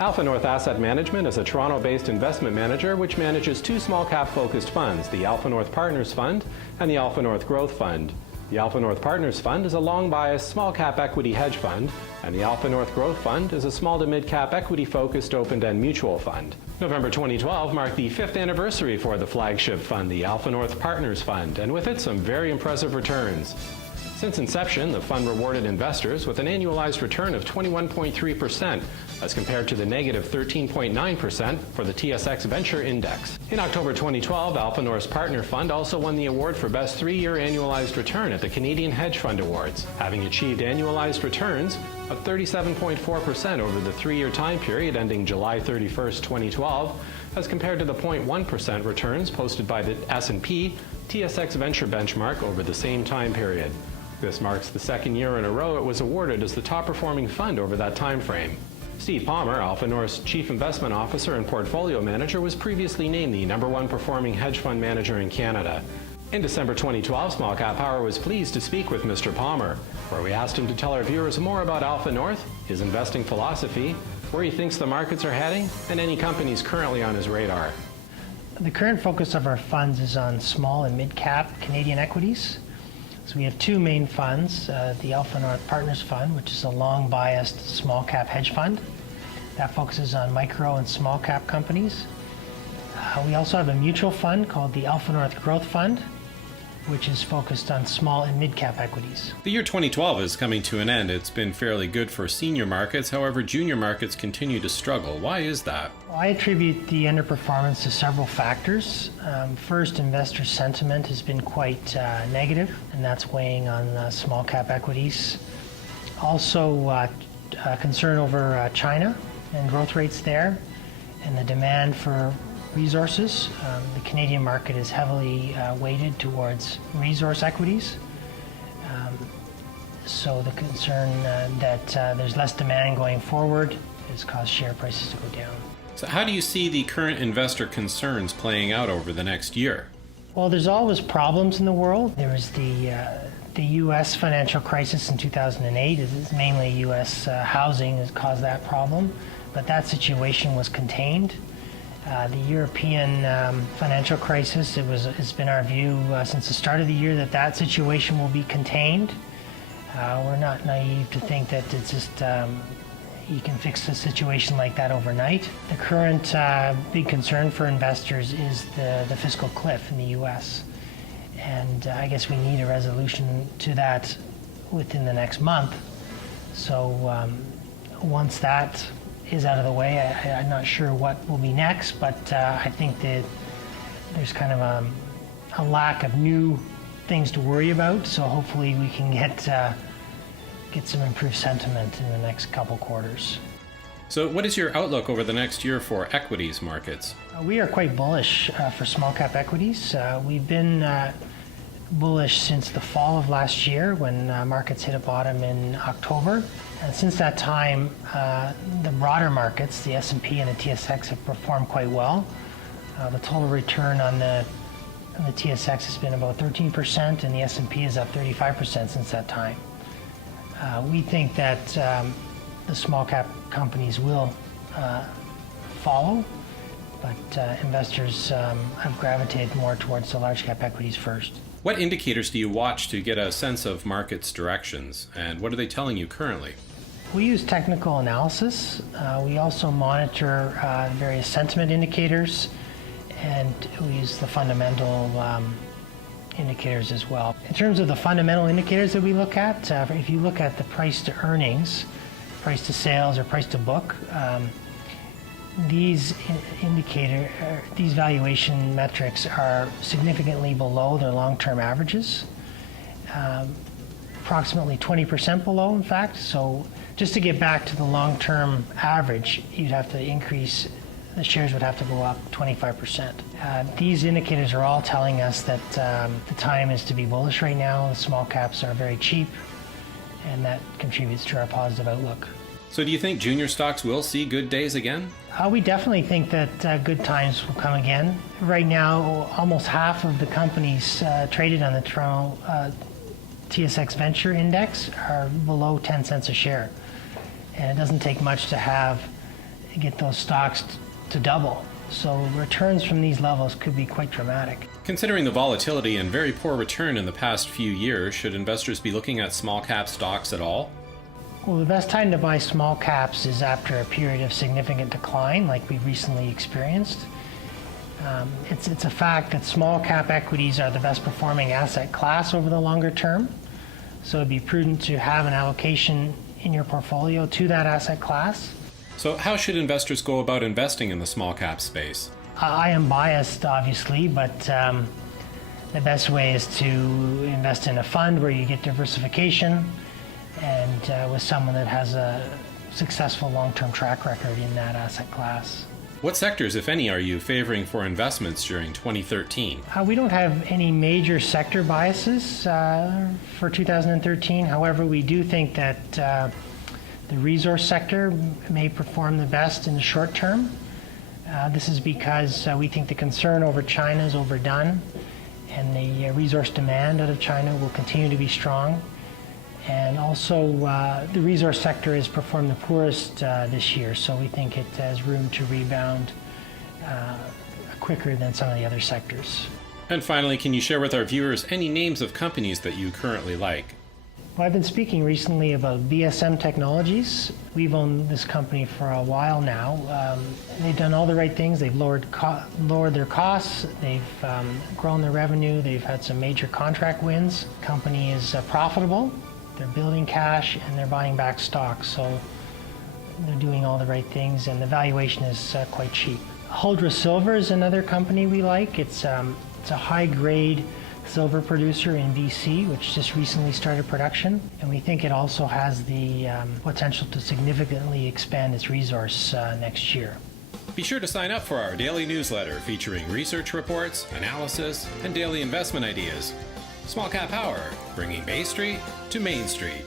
AlphaNorth Asset Management is a Toronto-based investment manager which manages two small-cap focused funds, the AlphaNorth Partners Fund and the AlphaNorth Growth Fund. The AlphaNorth Partners Fund is a long-biased small-cap equity hedge fund, and the AlphaNorth Growth Fund is a small to mid-cap equity-focused open-end mutual fund. November 2012 marked the 5th anniversary for the flagship fund, the AlphaNorth Partners Fund, and with it some very impressive returns. Since inception, the fund rewarded investors with an annualized return of 21.3% as compared to the negative 13.9% for the TSX Venture Index. In October 2012, AlphaNorth's Partner Fund also won the award for Best 3-Year Annualized Return at the Canadian Hedge Fund Awards, having achieved annualized returns of 37.4% over the 3-year time period ending July 31st, 2012, as compared to the 0.1% returns posted by the S&P TSX Venture benchmark over the same time period. This marks the second year in a row it was awarded as the top-performing fund over that time frame. Steve Palmer, AlphaNorth's Chief Investment Officer and Portfolio Manager, was previously named the #1 performing hedge fund manager in Canada. In December 2012, SmallCap Power was pleased to speak with Mr. Palmer, where we asked him to tell our viewers more about AlphaNorth, his investing philosophy, where he thinks the markets are heading, and any companies currently on his radar. The current focus of our funds is on small and mid-cap Canadian equities. So we have two main funds, the AlphaNorth Partners Fund, which is a long-biased small-cap hedge fund that focuses on micro and small-cap companies. We also have a mutual fund called the AlphaNorth Growth Fund, which is focused on small and mid-cap equities. The year 2012 is coming to an end. It's been fairly good for senior markets. However, junior markets continue to struggle. Why is that? Well, I attribute the underperformance to several factors. First, investor sentiment has been quite negative, and that's weighing on small-cap equities. Also, concern over China and growth rates there, and the demand for resources. The Canadian market is heavily weighted towards resource equities. So the concern that there's less demand going forward has caused share prices to go down. So how do you see the current investor concerns playing out over the next year? Well, there's always problems in the world. There was the U.S. financial crisis in 2008. It's mainly U.S. housing has caused that problem, but that situation was contained. The European financial crisis, it's been our view since the start of the year that situation will be contained. We're not naive to think that it's just you can fix a situation like that overnight. The current big concern for investors is the fiscal cliff in the U.S. And I guess we need a resolution to that within the next month. So once that is out of the way, I'm not sure what will be next, but I think that there's kind of a lack of new things to worry about, so hopefully we can get some improved sentiment in the next couple quarters. So what is your outlook over the next year for equities markets? We are quite bullish for small cap equities. We've been bullish since the fall of last year when markets hit a bottom in October. And since that time, the broader markets, the S&P and the TSX, have performed quite well. The total return on the TSX has been about 13%, and the S&P is up 35% since that time. We think that the small cap companies will follow, but investors have gravitated more towards the large cap equities first. What indicators do you watch to get a sense of markets' directions, and what are they telling you currently? We use technical analysis. We also monitor various sentiment indicators, and we use the fundamental indicators as well. In terms of the fundamental indicators that we look at, if you look at the price to earnings, price to sales, or price to book, these valuation metrics are significantly below their long-term averages, approximately 20% below, in fact. So just to get back to the long-term average, you'd have to increase, the shares would have to go up 25%. These indicators are all telling us that the time is to be bullish right now. The small caps are very cheap, and that contributes to our positive outlook. So do you think junior stocks will see good days again? We definitely think that good times will come again. Right now, almost half of the companies traded on the Toronto TSX Venture Index are below 10 cents a share. And it doesn't take much to have get those stocks to double. So returns from these levels could be quite dramatic. Considering the volatility and very poor return in the past few years, should investors be looking at small cap stocks at all? Well, the best time to buy small caps is after a period of significant decline like we've recently experienced. It's a fact that small cap equities are the best performing asset class over the longer term. So it'd be prudent to have an allocation in your portfolio to that asset class. So how should investors go about investing in the small cap space? I am biased, obviously, but the best way is to invest in a fund where you get diversification and with someone that has a successful long-term track record in that asset class. What sectors, if any, are you favoring for investments during 2013? We don't have any major sector biases for 2013. However, we do think that the resource sector may perform the best in the short term. This is because we think the concern over China is overdone, and the resource demand out of China will continue to be strong. And also, the resource sector has performed the poorest this year, so we think it has room to rebound quicker than some of the other sectors. And finally, can you share with our viewers any names of companies that you currently like? Well, I've been speaking recently about BSM Technologies. We've owned this company for a while now. They've done all the right things. They've lowered their costs. They've grown their revenue. They've had some major contract wins. The company is profitable. They're building cash and they're buying back stock. So they're doing all the right things, and the valuation is quite cheap. Huldra Silver is another company we like. It's a high-grade silver producer in BC, which just recently started production, and we think it also has the potential to significantly expand its resource next year. Be sure to sign up for our daily newsletter featuring research reports, analysis, and daily investment ideas. Small Cap Power, bringing Bay Street to Main Street.